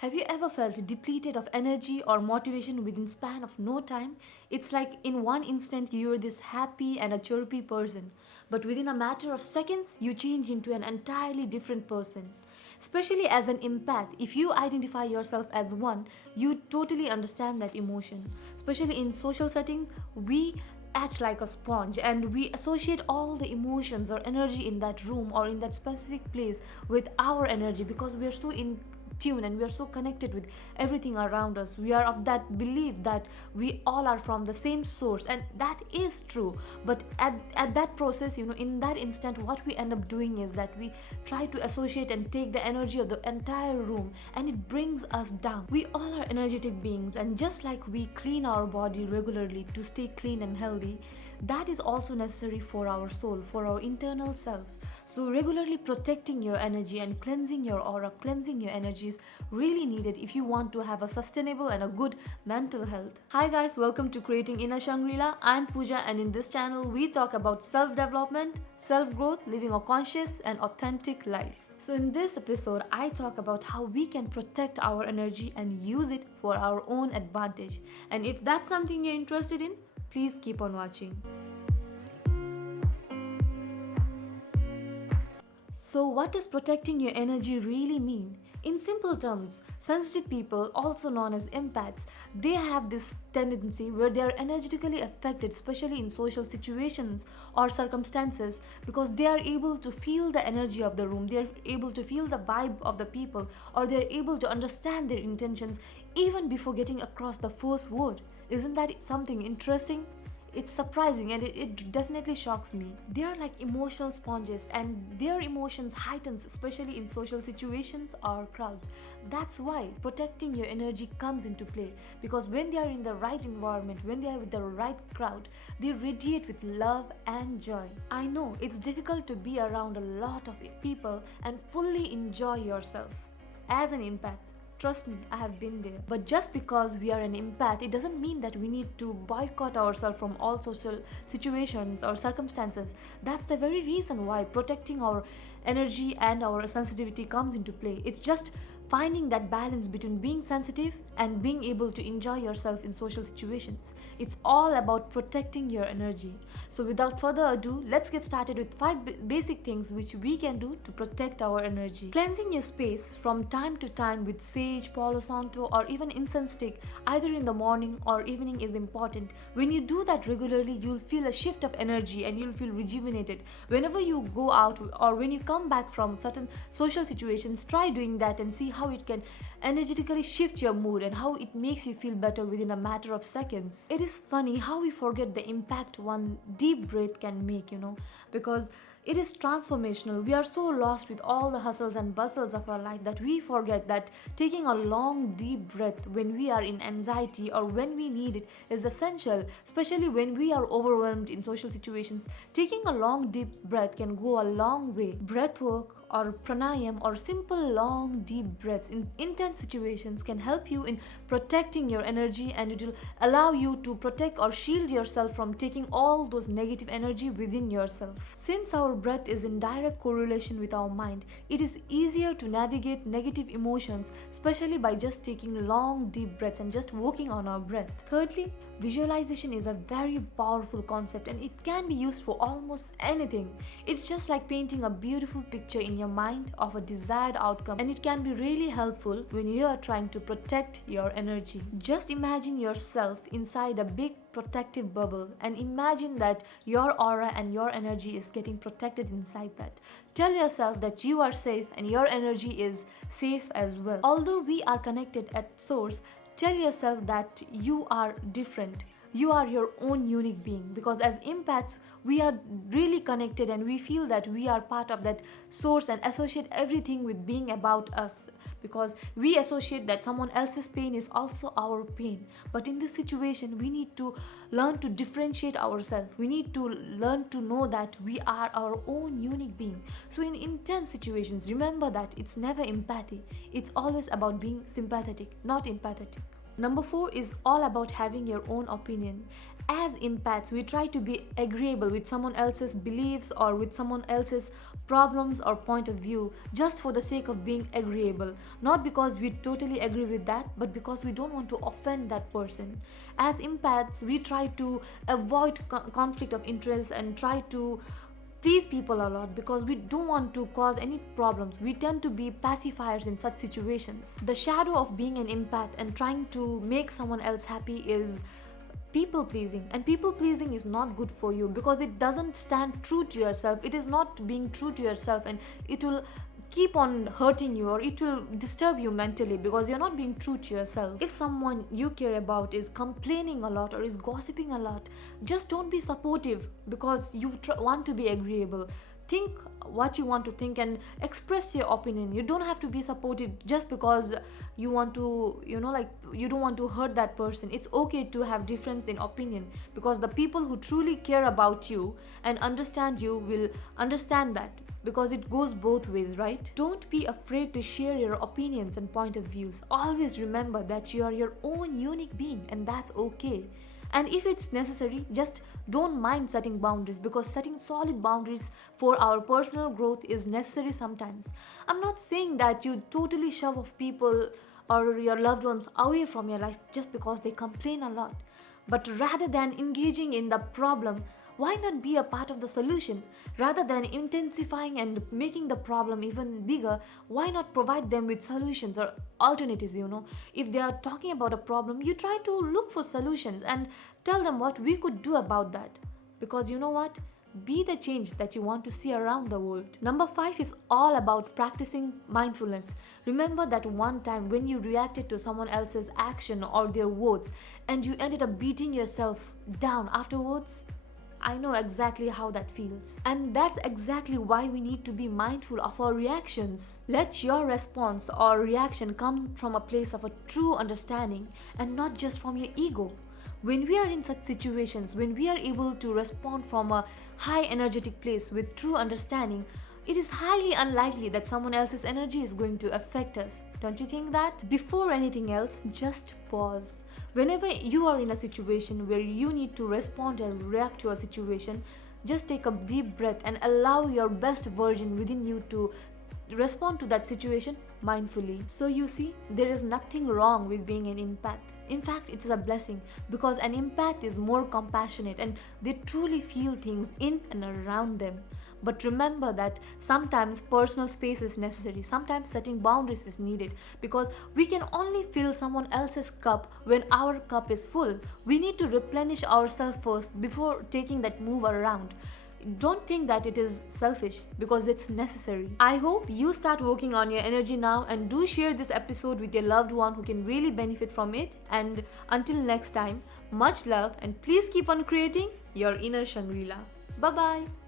Have you ever felt depleted of energy or motivation within span of no time? It's like in one instant you're this happy and a chirpy person, but within a matter of seconds you change into an entirely different person. Especially as an empath, if you identify yourself as one, you totally understand that emotion. Especially in social settings, we act like a sponge and we associate all the emotions or energy in that room or in that specific place with our energy because we are so in tune and we are so connected with everything around us. We are of that belief that we all are from the same source, and that is true. But at that process, in that instant, what we end up doing is that we try to associate and take the energy of the entire room, and it brings us down. We all are energetic beings, and just like we clean our body regularly to stay clean and healthy, that is also necessary for our soul, for our internal self. So regularly protecting your energy and cleansing your aura, cleansing your energy is really needed if you want to have a sustainable and a good mental health. Hi guys, welcome to Creating Inner Shangri-La. I'm Pooja, and in this channel we talk about self-development, self-growth, living a conscious and authentic life. So in this episode, I talk about how we can protect our energy and use it for our own advantage. And if that's something you're interested in, please keep on watching. So, what does protecting your energy really mean? In simple terms, sensitive people, also known as empaths, they have this tendency where they are energetically affected, especially in social situations or circumstances, because they are able to feel the energy of the room, they are able to feel the vibe of the people, or they are able to understand their intentions even before getting across the first word. Isn't that something interesting? It's surprising, and it definitely shocks me. They are like emotional sponges, and their emotions heightens, especially in social situations or crowds. That's why protecting your energy comes into play, because when they are in the right environment, when they are with the right crowd, they radiate with love and joy. I know it's difficult to be around a lot of people and fully enjoy yourself. As an empath, trust me, I have been there. But just because we are an empath, it doesn't mean that we need to boycott ourselves from all social situations or circumstances. That's the very reason why protecting our energy and our sensitivity comes into play. It's just finding that balance between being sensitive and being able to enjoy yourself in social situations. It's all about protecting your energy. So without further ado, let's get started with 5 basic things which we can do to protect our energy. Cleansing your space from time to time with sage, palo santo, or even incense stick, either in the morning or evening, is important. When you do that regularly, you'll feel a shift of energy and you'll feel rejuvenated. Whenever you go out or when you come back from certain social situations, try doing that and see how it can energetically shift your mood and how it makes you feel better within a matter of seconds. It is funny how we forget the impact one deep breath can make, because it is transformational. We are so lost with all the hustles and bustles of our life that we forget that taking a long deep breath when we are in anxiety or when we need it is essential, especially when we are overwhelmed in social situations. Taking a long deep breath can go a long way. Breath work or pranayam or simple long deep breaths in intense situations can help you in protecting your energy, and it will allow you to protect or shield yourself from taking all those negative energy within yourself. Since our breath is in direct correlation with our mind, it is easier to navigate negative emotions, especially by just taking long deep breaths and just working on our breath. Thirdly, visualization is a very powerful concept, and it can be used for almost anything. It's just like painting a beautiful picture in your mind of a desired outcome, and it can be really helpful when you are trying to protect your energy. Just imagine yourself inside a big protective bubble and imagine that your aura and your energy is getting protected inside that. Tell yourself that you are safe and your energy is safe as well. Although we are connected at source, tell yourself that you are different. You are your own unique being, because as empaths, we are really connected and we feel that we are part of that source and associate everything with being about us, because we associate that someone else's pain is also our pain. But in this situation, we need to learn to differentiate ourselves. We need to learn to know that we are our own unique being. So in intense situations, remember that it's never empathy. It's always about being sympathetic, not empathetic. Number 4 is all about having your own opinion. As empaths, we try to be agreeable with someone else's beliefs or with someone else's problems or point of view just for the sake of being agreeable. Not because we totally agree with that, but because we don't want to offend that person. As empaths, we try to avoid conflict of interest and try to please people a lot because we don't want to cause any problems. We tend to be pacifiers in such situations. The shadow of being an empath and trying to make someone else happy is people pleasing, and people pleasing is not good for you because it doesn't stand true to yourself. It is not being true to yourself, and it will keep on hurting you or it will disturb you mentally because you're not being true to yourself. If someone you care about is complaining a lot or is gossiping a lot, just don't be supportive because you want to be agreeable. Think what you want to think and express your opinion. You don't have to be supportive just because you want to, you don't want to hurt that person. It's okay to have difference in opinion because the people who truly care about you and understand you will understand that, because it goes both ways, right? Don't be afraid to share your opinions and point of views. Always remember that you are your own unique being, and that's okay. And if it's necessary, just don't mind setting boundaries, because setting solid boundaries for our personal growth is necessary sometimes. I'm not saying that you totally shove off people or your loved ones away from your life just because they complain a lot. But rather than engaging in the problem, why not be a part of the solution? Rather than intensifying and making the problem even bigger, why not provide them with solutions or alternatives? If they are talking about a problem, you try to look for solutions and tell them what we could do about that. Because you know what? Be the change that you want to see around the world. Number 5 is all about practicing mindfulness. Remember that one time when you reacted to someone else's action or their words and you ended up beating yourself down afterwards? I know exactly how that feels. And that's exactly why we need to be mindful of our reactions. Let your response or reaction come from a place of a true understanding and not just from your ego. When we are in such situations, when we are able to respond from a high energetic place with true understanding, it is highly unlikely that someone else's energy is going to affect us. Don't you think that? Before anything else, just pause. Whenever you are in a situation where you need to respond and react to a situation, just take a deep breath and allow your best version within you to respond to that situation mindfully. So you see, there is nothing wrong with being an empath. In fact, it's a blessing because an empath is more compassionate and they truly feel things in and around them. But remember that sometimes personal space is necessary. Sometimes setting boundaries is needed because we can only fill someone else's cup when our cup is full. We need to replenish ourselves first before taking that move around. Don't think that it is selfish because it's necessary. I hope you start working on your energy now, and do share this episode with your loved one who can really benefit from it. And until next time, much love, and please keep on creating your inner Shangri-La. Bye bye.